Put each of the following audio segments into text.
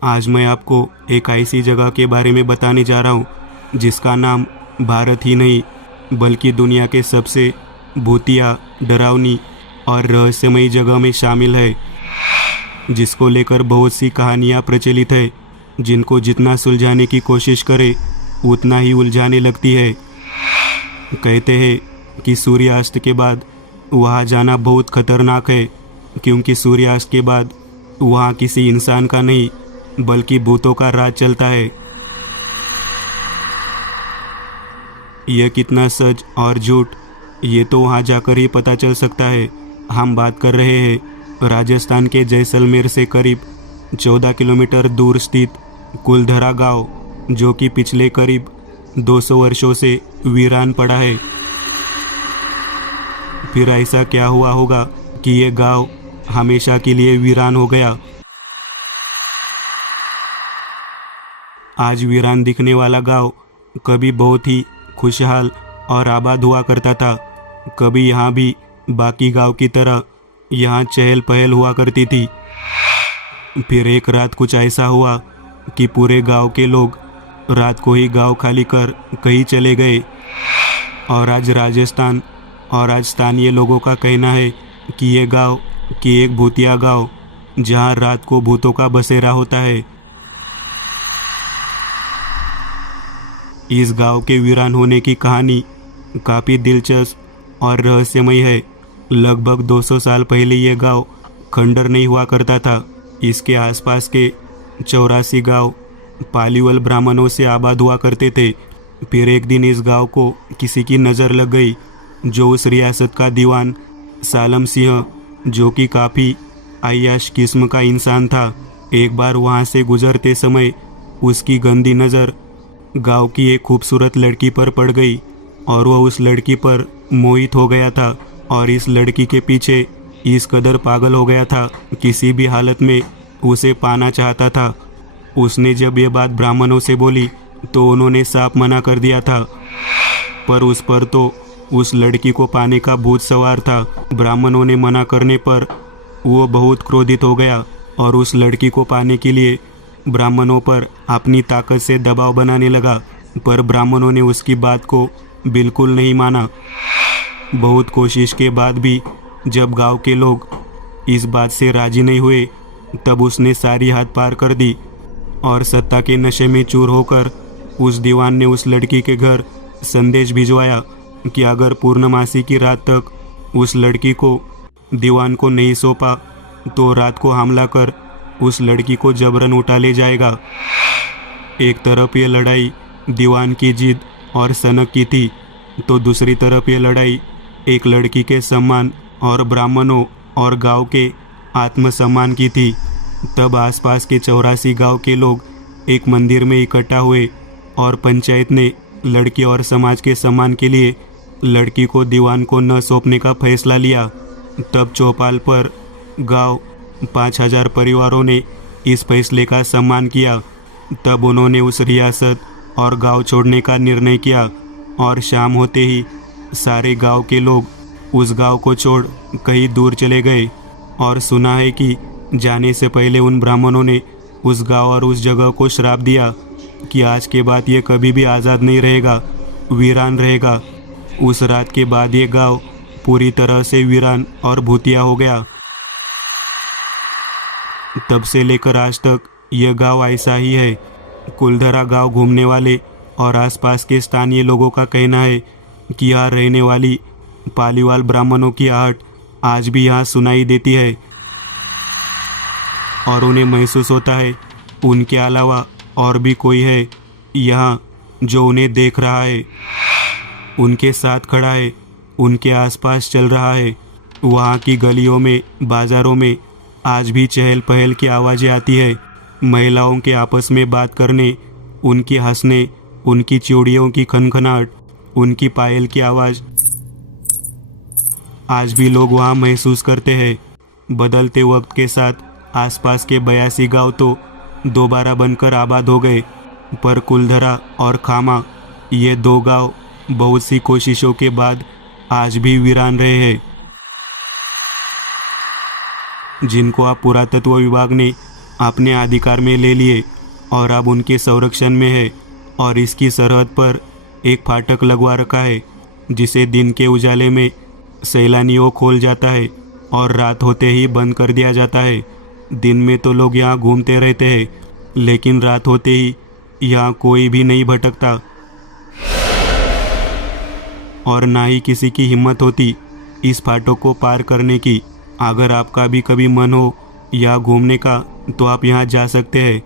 आज मैं आपको एक ऐसी जगह के बारे में बताने जा रहा हूँ जिसका नाम भारत ही नहीं बल्कि दुनिया के सबसे भूतिया, डरावनी और रहस्यमयी जगह में शामिल है, जिसको लेकर बहुत सी कहानियाँ प्रचलित है, जिनको जितना सुलझाने की कोशिश करे उतना ही उलझाने लगती है। कहते हैं कि सूर्यास्त के बाद वहाँ जाना बहुत खतरनाक है, क्योंकि सूर्यास्त के बाद वहाँ किसी इंसान का नहीं बल्कि भूतों का राज चलता है। यह कितना सच और झूठ ये तो वहाँ जाकर ही पता चल सकता है। हम बात कर रहे हैं राजस्थान के जैसलमेर से करीब 14 किलोमीटर दूर स्थित कुलधरा गांव, जो कि पिछले करीब 200 वर्षों से वीरान पड़ा है। फिर ऐसा क्या हुआ होगा कि ये गांव हमेशा के लिए वीरान हो गया। आज वीरान दिखने वाला गांव कभी बहुत ही खुशहाल और आबाद हुआ करता था। कभी यहाँ भी बाकी गांव की तरह यहाँ चहल पहल हुआ करती थी। फिर एक रात कुछ ऐसा हुआ कि पूरे गांव के लोग रात को ही गांव खाली कर कहीं चले गए। और आज राजस्थान और आज स्थानीय लोगों का कहना है कि ये गांव की एक भूतिया गांव, जहाँ रात को भूतों का बसेरा होता है। इस गांव के वीरान होने की कहानी काफ़ी दिलचस्प और रहस्यमयी है। लगभग 200 साल पहले यह गांव खंडर नहीं हुआ करता था। इसके आसपास के 84 गांव पालीवाल ब्राह्मणों से आबाद हुआ करते थे। फिर एक दिन इस गांव को किसी की नज़र लग गई, जो उस रियासत का दीवान सालम सिंह, जो कि काफ़ी अय्याश किस्म का इंसान था। एक बार वहाँ से गुजरते समय उसकी गंदी नज़र गांव की एक खूबसूरत लड़की पर पड़ गई और वह उस लड़की पर मोहित हो गया था और इस लड़की के पीछे इस कदर पागल हो गया था, किसी भी हालत में उसे पाना चाहता था। उसने जब ये बात ब्राह्मणों से बोली तो उन्होंने साफ मना कर दिया था, पर उस पर तो उस लड़की को पाने का भूत सवार था। ब्राह्मणों ने मना करने पर वो बहुत क्रोधित हो गया और उस लड़की को पाने के लिए ब्राह्मणों पर अपनी ताकत से दबाव बनाने लगा, पर ब्राह्मणों ने उसकी बात को बिल्कुल नहीं माना। बहुत कोशिश के बाद भी जब गांव के लोग इस बात से राजी नहीं हुए, तब उसने सारी हद पार कर दी और सत्ता के नशे में चूर होकर उस दीवान ने उस लड़की के घर संदेश भिजवाया कि अगर पूर्णमासी की रात तक उस लड़की को दीवान को नहीं सौंपा तो रात को हमला कर उस लड़की को जबरन उठा ले जाएगा। एक तरफ ये लड़ाई दीवान की जिद और सनक की थी, तो दूसरी तरफ ये लड़ाई एक लड़की के सम्मान और ब्राह्मणों और गांव के आत्मसम्मान की थी। तब आसपास के 84 गांव के लोग एक मंदिर में इकट्ठा हुए और पंचायत ने लड़की और समाज के सम्मान के लिए लड़की को दीवान को न सौंपने का फैसला लिया। तब चौपाल पर गांव 5000 परिवारों ने इस फैसले का सम्मान किया। तब उन्होंने उस रियासत और गांव छोड़ने का निर्णय किया और शाम होते ही सारे गांव के लोग उस गांव को छोड़ कहीं दूर चले गए। और सुना है कि जाने से पहले उन ब्राह्मणों ने उस गांव और उस जगह को श्राप दिया कि आज के बाद ये कभी भी आज़ाद नहीं रहेगा, वीरान रहेगा। उस रात के बाद ये गांव पूरी तरह से वीरान और भूतिया हो गया। तब से लेकर आज तक यह गांव ऐसा ही है। कुलधरा गांव घूमने वाले और आसपास के स्थानीय लोगों का कहना है कि यहाँ रहने वाली पालीवाल ब्राह्मणों की आहट आज भी यहाँ सुनाई देती है और उन्हें महसूस होता है उनके अलावा और भी कोई है यहाँ जो उन्हें देख रहा है, उनके साथ खड़ा है, उनके आसपास चल रहा है। वहाँ की गलियों में, बाज़ारों में आज भी चहल पहल की आवाज़ें आती है। महिलाओं के आपस में बात करने, उनकी हंसने, उनकी चूड़ियों की खनखनाहट, उनकी पायल की आवाज़ आज भी लोग वहाँ महसूस करते हैं। बदलते वक्त के साथ आसपास के 82 गांव तो दोबारा बनकर आबाद हो गए, पर कुलधरा और खामा ये 2 गांव बहुत सी कोशिशों के बाद आज भी वीरान रहे हैं, जिनको अब पुरातत्व विभाग ने अपने अधिकार में ले लिए और अब उनके संरक्षण में है। और इसकी सरहद पर एक फाटक लगवा रखा है जिसे दिन के उजाले में सैलानियों खोल जाता है और रात होते ही बंद कर दिया जाता है। दिन में तो लोग यहाँ घूमते रहते हैं, लेकिन रात होते ही यहाँ कोई भी नहीं भटकता और ना ही किसी की हिम्मत होती इस फाटक को पार करने की। अगर आपका भी कभी मन हो यहाँ घूमने का तो आप यहाँ जा सकते हैं।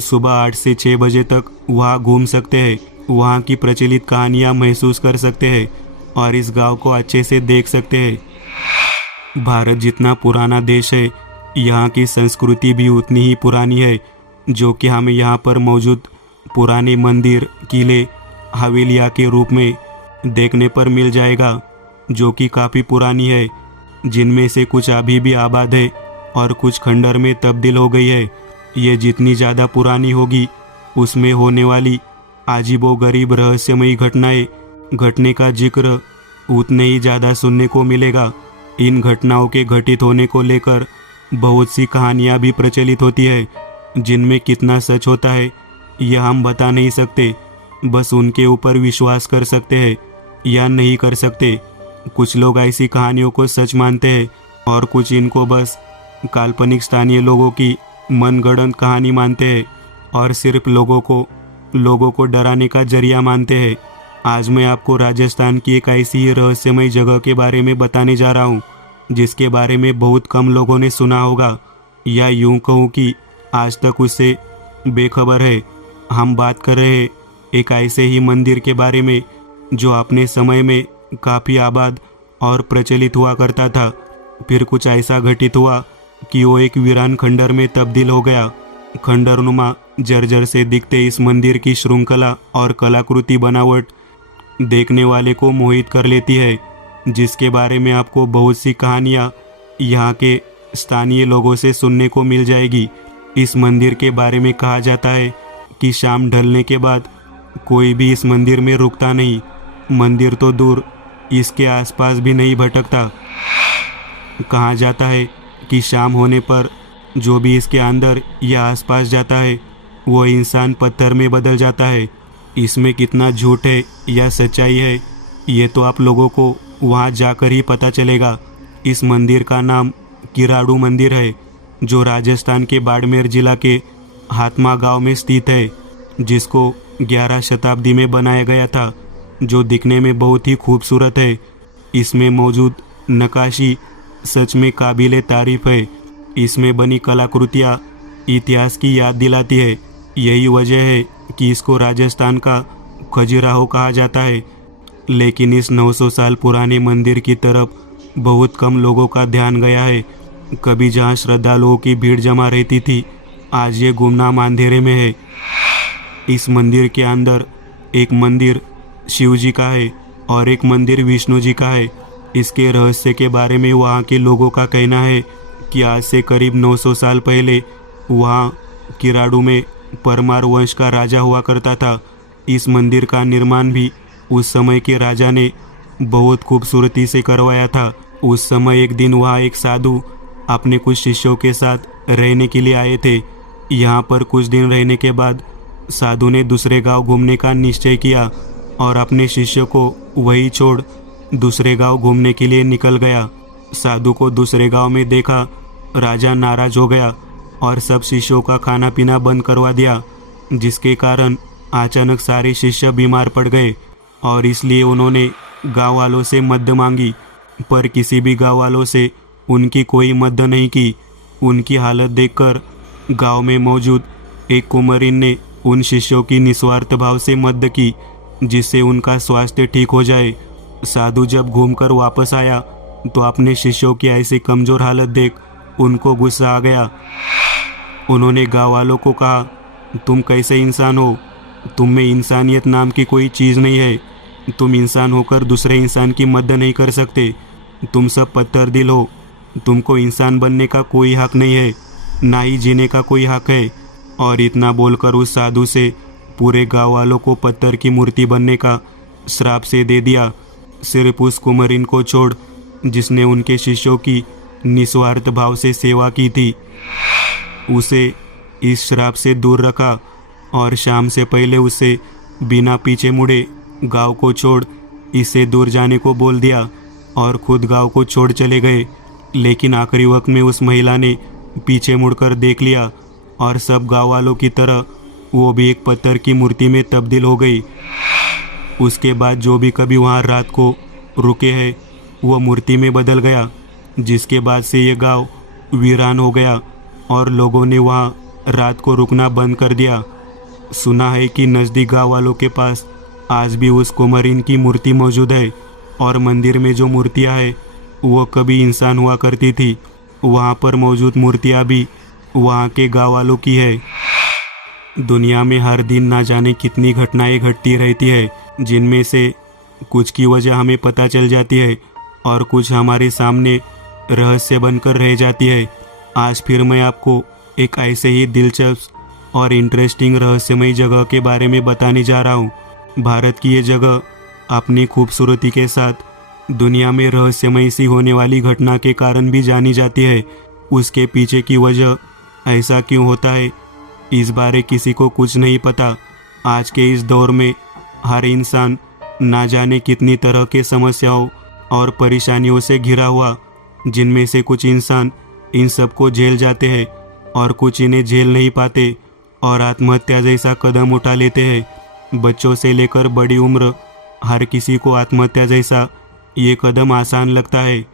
सुबह 8 से 6 बजे तक वहाँ घूम सकते हैं, वहाँ की प्रचलित कहानियाँ महसूस कर सकते हैं और इस गांव को अच्छे से देख सकते हैं। भारत जितना पुराना देश है, यहाँ की संस्कृति भी उतनी ही पुरानी है, जो कि हमें यहाँ पर मौजूद पुराने मंदिर, किले, हवेलियाँ के रूप में देखने पर मिल जाएगा, जो कि काफ़ी पुरानी है, जिनमें से कुछ अभी भी आबाद है और कुछ खंडर में तब्दील हो गई है। ये जितनी ज़्यादा पुरानी होगी उसमें होने वाली अजीबोगरीब रहस्यमयी घटनाएं घटने का जिक्र उतने ही ज़्यादा सुनने को मिलेगा। इन घटनाओं के घटित होने को लेकर बहुत सी कहानियाँ भी प्रचलित होती है, जिनमें कितना सच होता है यह हम बता नहीं सकते, बस उनके ऊपर विश्वास कर सकते हैं या नहीं कर सकते। कुछ लोग ऐसी कहानियों को सच मानते हैं और कुछ इनको बस काल्पनिक स्थानीय लोगों की मनगढ़ंत कहानी मानते हैं और सिर्फ लोगों को डराने का जरिया मानते हैं। आज मैं आपको राजस्थान की एक ऐसी ही रहस्यमय जगह के बारे में बताने जा रहा हूँ, जिसके बारे में बहुत कम लोगों ने सुना होगा, या यूं कहूँ कि आज तक उससे बेखबर है। हम बात कर रहे हैं एक ऐसे ही मंदिर के बारे में जो अपने समय में काफ़ी आबाद और प्रचलित हुआ करता था। फिर कुछ ऐसा घटित हुआ कि वो एक वीरान खंडर में तब्दील हो गया। खंडरनुमा जर्जर से दिखते इस मंदिर की श्रृंखला और कलाकृति बनावट देखने वाले को मोहित कर लेती है, जिसके बारे में आपको बहुत सी कहानियाँ यहाँ के स्थानीय लोगों से सुनने को मिल जाएगी। इस मंदिर के बारे में कहा जाता है कि शाम ढलने के बाद कोई भी इस मंदिर में रुकता नहीं। मंदिर तो दूर, इसके आसपास भी नहीं भटकता। कहा जाता है कि शाम होने पर जो भी इसके अंदर या आसपास जाता है वो इंसान पत्थर में बदल जाता है। इसमें कितना झूठ है या सच्चाई है ये तो आप लोगों को वहाँ जाकर ही पता चलेगा। इस मंदिर का नाम किराड़ू मंदिर है, जो राजस्थान के बाड़मेर जिला के हातमा गांव में स्थित है, जिसको 11 शताब्दी में बनाया गया था, जो दिखने में बहुत ही खूबसूरत है। इसमें मौजूद नक्काशी सच में काबिले तारीफ है। इसमें बनी कलाकृतियाँ इतिहास की याद दिलाती है। यही वजह है कि इसको राजस्थान का खजुराहो कहा जाता है। लेकिन इस 900 साल पुराने मंदिर की तरफ बहुत कम लोगों का ध्यान गया है। कभी जहाँ श्रद्धालुओं की भीड़ जमा रहती थी, आज ये गुमनाम अंधेरे में है। इस मंदिर के अंदर एक मंदिर शिव जी का है और एक मंदिर विष्णु जी का है। इसके रहस्य के बारे में वहाँ के लोगों का कहना है कि आज से करीब 900 साल पहले वहाँ किराड़ू में परमार वंश का राजा हुआ करता था। इस मंदिर का निर्माण भी उस समय के राजा ने बहुत खूबसूरती से करवाया था। उस समय एक दिन वहाँ एक साधु अपने कुछ शिष्यों के साथ रहने के लिए आए थे। यहाँ पर कुछ दिन रहने के बाद साधु ने दूसरे गांव घूमने का निश्चय किया और अपने शिष्य को वही छोड़ दूसरे गांव घूमने के लिए निकल गया। साधु को दूसरे गांव में देखा राजा नाराज हो गया और सब शिष्यों का खाना पीना बंद करवा दिया, जिसके कारण अचानक सारे शिष्य बीमार पड़ गए और इसलिए उन्होंने गांव वालों से मदद मांगी, पर किसी भी गांव वालों से उनकी कोई मदद नहीं की। उनकी हालत देखकर गांव में मौजूद एक कुंवरिन ने उन शिष्यों की निस्वार्थ भाव से मदद की, जिससे उनका स्वास्थ्य ठीक हो जाए। साधु जब घूमकर वापस आया तो अपने शिष्यों की ऐसी कमज़ोर हालत देख उनको गुस्सा आ गया। उन्होंने गाँव वालों को कहा, तुम कैसे इंसान हो? तुम में इंसानियत नाम की कोई चीज़ नहीं है। तुम इंसान होकर दूसरे इंसान की मदद नहीं कर सकते। तुम सब पत्थर दिल हो। तुमको इंसान बनने का कोई हक नहीं है, ना ही जीने का कोई हक है। और इतना बोलकर उस साधु से पूरे गाँव वालों को पत्थर की मूर्ति बनने का श्राप से दे दिया। सिर्फ उस कुंवरिन को छोड़ जिसने उनके शिष्यों की निस्वार्थ भाव से सेवा की थी। उसे इस श्राप से दूर रखा और शाम से पहले उसे बिना पीछे मुड़े गांव को छोड़ इससे दूर जाने को बोल दिया और खुद गांव को छोड़ चले गए। लेकिन आखिरी वक्त में उस महिला ने पीछे मुड़कर देख लिया और सब गांव वालों की तरह वो भी एक पत्थर की मूर्ति में तब्दील हो गई। उसके बाद जो भी कभी वहाँ रात को रुके हैं वो मूर्ति में बदल गया, जिसके बाद से ये गांव वीरान हो गया और लोगों ने वहाँ रात को रुकना बंद कर दिया। सुना है कि नज़दीक गांव वालों के पास आज भी उस कुमारीन की मूर्ति मौजूद है और मंदिर में जो मूर्तियाँ हैं वो कभी इंसान हुआ करती थी। वहाँ पर मौजूद मूर्तियाँ भी वहाँ के गांव वालों की है। दुनिया में हर दिन ना जाने कितनी घटनाएं घटती रहती है, जिनमें से कुछ की वजह हमें पता चल जाती है और कुछ हमारे सामने रहस्य बनकर रह जाती है। आज फिर मैं आपको एक ऐसे ही दिलचस्प और इंटरेस्टिंग रहस्यमयी जगह के बारे में बताने जा रहा हूँ। भारत की ये जगह अपनी खूबसूरती के साथ दुनिया में रहस्यमयी सी होने वाली घटना के कारण भी जानी जाती है। उसके पीछे की वजह ऐसा क्यों होता है, इस बारे किसी को कुछ नहीं पता। आज के इस दौर में हर इंसान ना जाने कितनी तरह के समस्याओं और परेशानियों से घिरा हुआ, जिनमें से कुछ इंसान इन सबको झेल जाते हैं और कुछ इन्हें झेल नहीं पाते और आत्महत्या जैसा कदम उठा लेते हैं। बच्चों से लेकर बड़ी उम्र हर किसी को आत्महत्या जैसा ये कदम आसान लगता है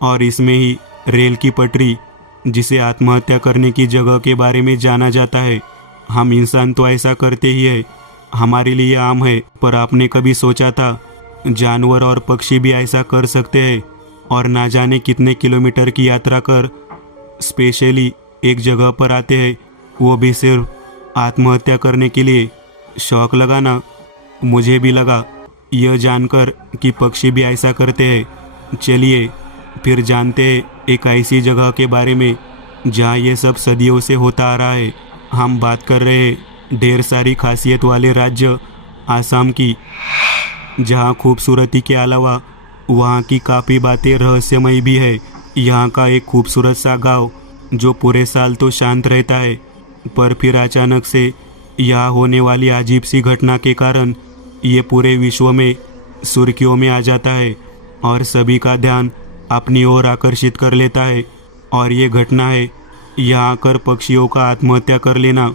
और इसमें ही रेल की पटरी, जिसे आत्महत्या करने की जगह के बारे में जाना जाता है। हम इंसान तो ऐसा करते ही है, हमारे लिए आम है, पर आपने कभी सोचा था जानवर और पक्षी भी ऐसा कर सकते हैं और ना जाने कितने किलोमीटर की यात्रा कर स्पेशली एक जगह पर आते हैं, वो भी सिर्फ आत्महत्या करने के लिए। शौक लगा ना? मुझे भी लगा यह जानकर कि पक्षी भी ऐसा करते हैं। चलिए फिर जानते हैं एक ऐसी जगह के बारे में जहाँ ये सब सदियों से होता आ रहा है। हम बात कर रहे हैं ढेर सारी खासियत वाले राज्य आसाम की, जहाँ खूबसूरती के अलावा वहाँ की काफ़ी बातें रहस्यमयी भी है। यहाँ का एक खूबसूरत सा गांव जो पूरे साल तो शांत रहता है, पर फिर अचानक से यहाँ होने वाली अजीब सी घटना के कारण ये पूरे विश्व में सुर्खियों में आ जाता है और सभी का ध्यान अपनी ओर आकर्षित कर लेता है। और ये घटना है यहाँ आकर पक्षियों का आत्महत्या कर लेना।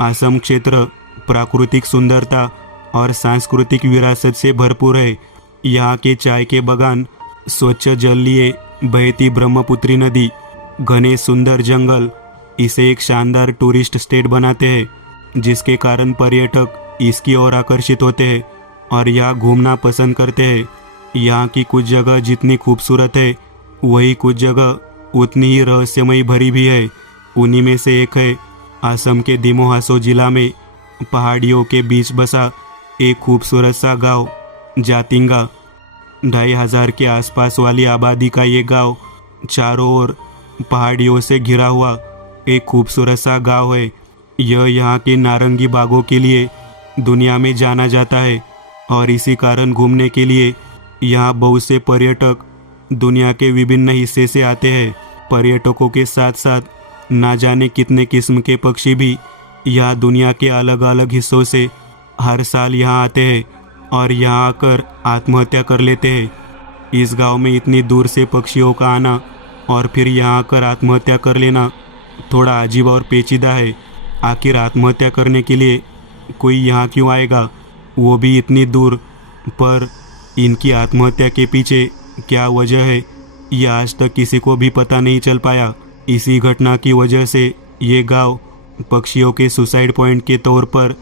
असम क्षेत्र प्राकृतिक सुंदरता और सांस्कृतिक विरासत से भरपूर है। यहाँ के चाय के बागान, स्वच्छ जल लिए बहती ब्रह्मपुत्री नदी, घने सुंदर जंगल इसे एक शानदार टूरिस्ट स्टेट बनाते हैं, जिसके कारण पर्यटक इसकी ओर आकर्षित होते हैं और यहाँ घूमना पसंद करते हैं। यहाँ की कुछ जगह जितनी खूबसूरत है, वही कुछ जगह उतनी ही रहस्यमयी भरी भी है। उन्हीं में से एक है असम के दिमो हासो जिला में पहाड़ियों के बीच बसा एक खूबसूरत सा गांव जातिंगा। 2500 के आसपास वाली आबादी का ये गांव चारों ओर पहाड़ियों से घिरा हुआ एक खूबसूरत सा गांव है। यह यहाँ के नारंगी बागों के लिए दुनिया में जाना जाता है और इसी कारण घूमने के लिए यहाँ बहुत से पर्यटक दुनिया के विभिन्न हिस्से से आते हैं। पर्यटकों के साथ साथ ना जाने कितने किस्म के पक्षी भी यहाँ दुनिया के अलग अलग हिस्सों से हर साल यहाँ आते हैं और यहाँ आकर आत्महत्या कर लेते हैं। इस गांव में इतनी दूर से पक्षियों का आना और फिर यहाँ आकर आत्महत्या कर लेना थोड़ा अजीब और पेचीदा है। आखिर आत्महत्या करने के लिए कोई यहाँ क्यों आएगा, वो भी इतनी दूर? पर इनकी आत्महत्या के पीछे क्या वजह है, ये आज तक किसी को भी पता नहीं चल पाया। इसी घटना की वजह से ये गांव पक्षियों के सुसाइड पॉइंट के तौर पर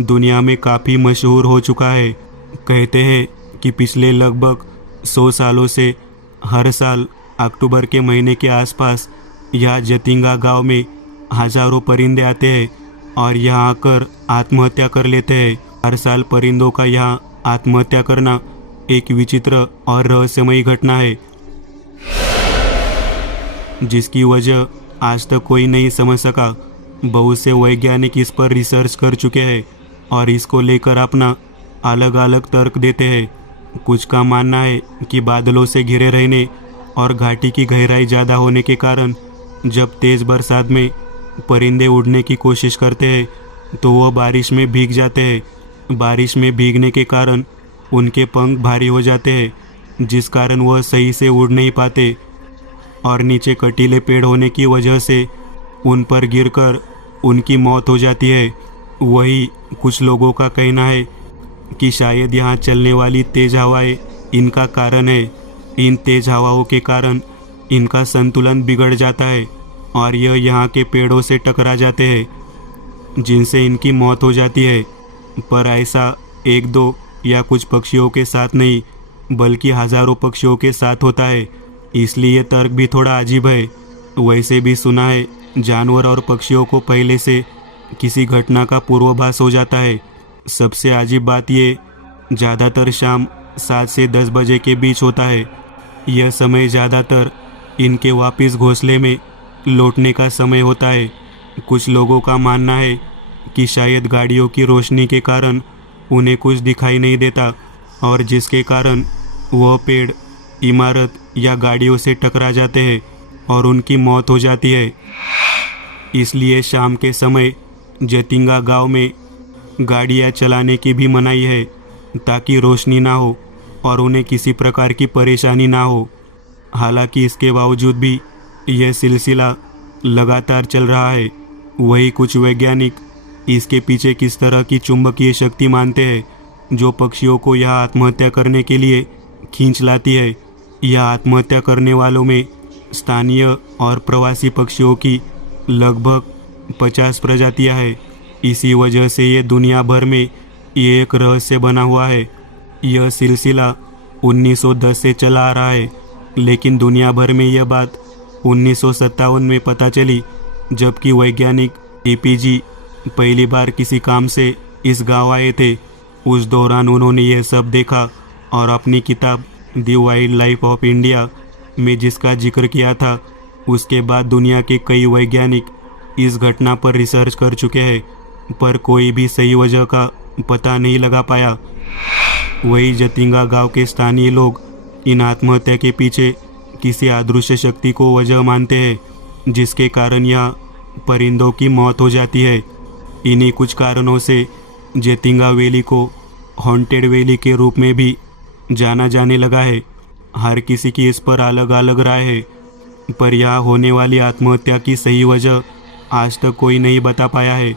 दुनिया में काफ़ी मशहूर हो चुका है। कहते हैं कि पिछले लगभग 100 सालों से हर साल अक्टूबर के महीने के आसपास यहाँ जतिंगा गांव में हजारों परिंदे आते हैं और यहाँ आकर आत्महत्या कर लेते हैं। हर साल परिंदों का यहाँ आत्महत्या करना एक विचित्र और रहस्यमयी घटना है, जिसकी वजह आज तक कोई नहीं समझ सका। बहुत से वैज्ञानिक इस पर रिसर्च कर चुके हैं और इसको लेकर अपना अलग अलग तर्क देते हैं। कुछ का मानना है कि बादलों से घिरे रहने और घाटी की गहराई ज़्यादा होने के कारण जब तेज़ बरसात में परिंदे उड़ने की कोशिश करते हैं तो वह बारिश में भीग जाते हैं। बारिश में भीगने के कारण उनके पंख भारी हो जाते हैं, जिस कारण वह सही से उड़ नहीं पाते और नीचे कटीले पेड़ होने की वजह से उन पर गिरकर उनकी मौत हो जाती है। वही कुछ लोगों का कहना है कि शायद यहाँ चलने वाली तेज हवाएं इनका कारण है। इन तेज हवाओं के कारण इनका संतुलन बिगड़ जाता है और यह यहाँ के पेड़ों से टकरा जाते हैं, जिनसे इनकी मौत हो जाती है। पर ऐसा एक दो या कुछ पक्षियों के साथ नहीं, बल्कि हजारों पक्षियों के साथ होता है। इसलिए ये तर्क भी थोड़ा अजीब है। वैसे भी सुना है जानवर और पक्षियों को पहले से किसी घटना का पूर्वाभास हो जाता है। सबसे अजीब बात ये ज़्यादातर शाम 7 से 10 बजे के बीच होता है। यह समय ज़्यादातर इनके वापस घोंसले में लौटने का समय होता है। कुछ लोगों का मानना है कि शायद गाड़ियों की रोशनी के कारण उन्हें कुछ दिखाई नहीं देता और जिसके कारण वह पेड़, इमारत या गाड़ियों से टकरा जाते हैं और उनकी मौत हो जाती है। इसलिए शाम के समय जतिंगा गांव में गाड़ियां चलाने की भी मनाही है, ताकि रोशनी ना हो और उन्हें किसी प्रकार की परेशानी ना हो। हालांकि इसके बावजूद भी यह सिलसिला लगातार चल रहा है। वही कुछ वैज्ञानिक इसके पीछे किस तरह की चुंबकीय शक्ति मानते हैं जो पक्षियों को यह आत्महत्या करने के लिए खींच लाती है। यह आत्महत्या करने वालों में स्थानीय और प्रवासी पक्षियों की लगभग 50 प्रजातियां हैं। इसी वजह से ये दुनिया भर में ये एक रहस्य बना हुआ है। यह सिलसिला 1910 से चला आ रहा है, लेकिन दुनिया भर में यह बात 1957 में पता चली, जबकि वैज्ञानिक टीपीजी पहली बार किसी काम से इस गांव आए थे। उस दौरान उन्होंने यह सब देखा और अपनी किताब the wild life of India में जिसका जिक्र किया था, उसके बाद दुनिया के कई वैज्ञानिक इस घटना पर रिसर्च कर चुके हैं, पर कोई भी सही वजह का पता नहीं लगा पाया। वही जतिंगा गांव के स्थानीय लोग इन आत्महत्या के पीछे किसी अदृश्य शक्ति को वजह मानते हैं, जिसके कारण यह परिंदों की मौत हो जाती है। इन्हीं कुछ कारणों से जतिंगा वैली को हॉन्टेड वैली के रूप में भी जाना जाने लगा है। हर किसी की इस पर अलग अलग राय है, पर यहाँ होने वाली आत्महत्या की सही वजह आज तक कोई नहीं बता पाया है।